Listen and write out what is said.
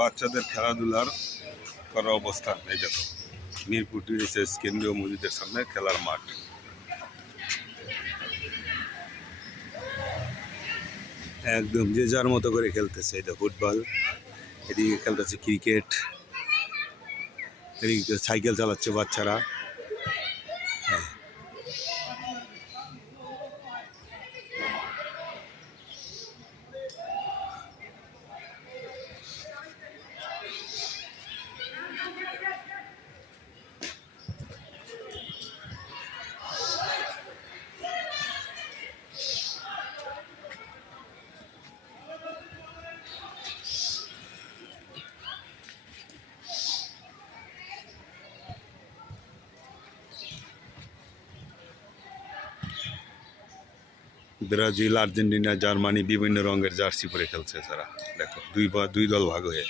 বাচ্চাদের খেলাধুলার করার অবস্থান। এই দেখো মিরপুর টিএসএস কেন্দ্রীয় মসজিদের সামনে খেলার মাঠ। একদম যে যার মতো করে খেলতেছে। এটা ফুটবল, এদিকে খেলতেছে ক্রিকেট, এদিকে সাইকেল চালাচ্ছে বাচ্চারা। হ্যাঁ, ব্রাজিল, আর্জেন্টিনা, জার্মানি বিভিন্ন রঙের জার্সি পরে খেলছে তারা। দেখো দুই দল ভাগ হয়ে।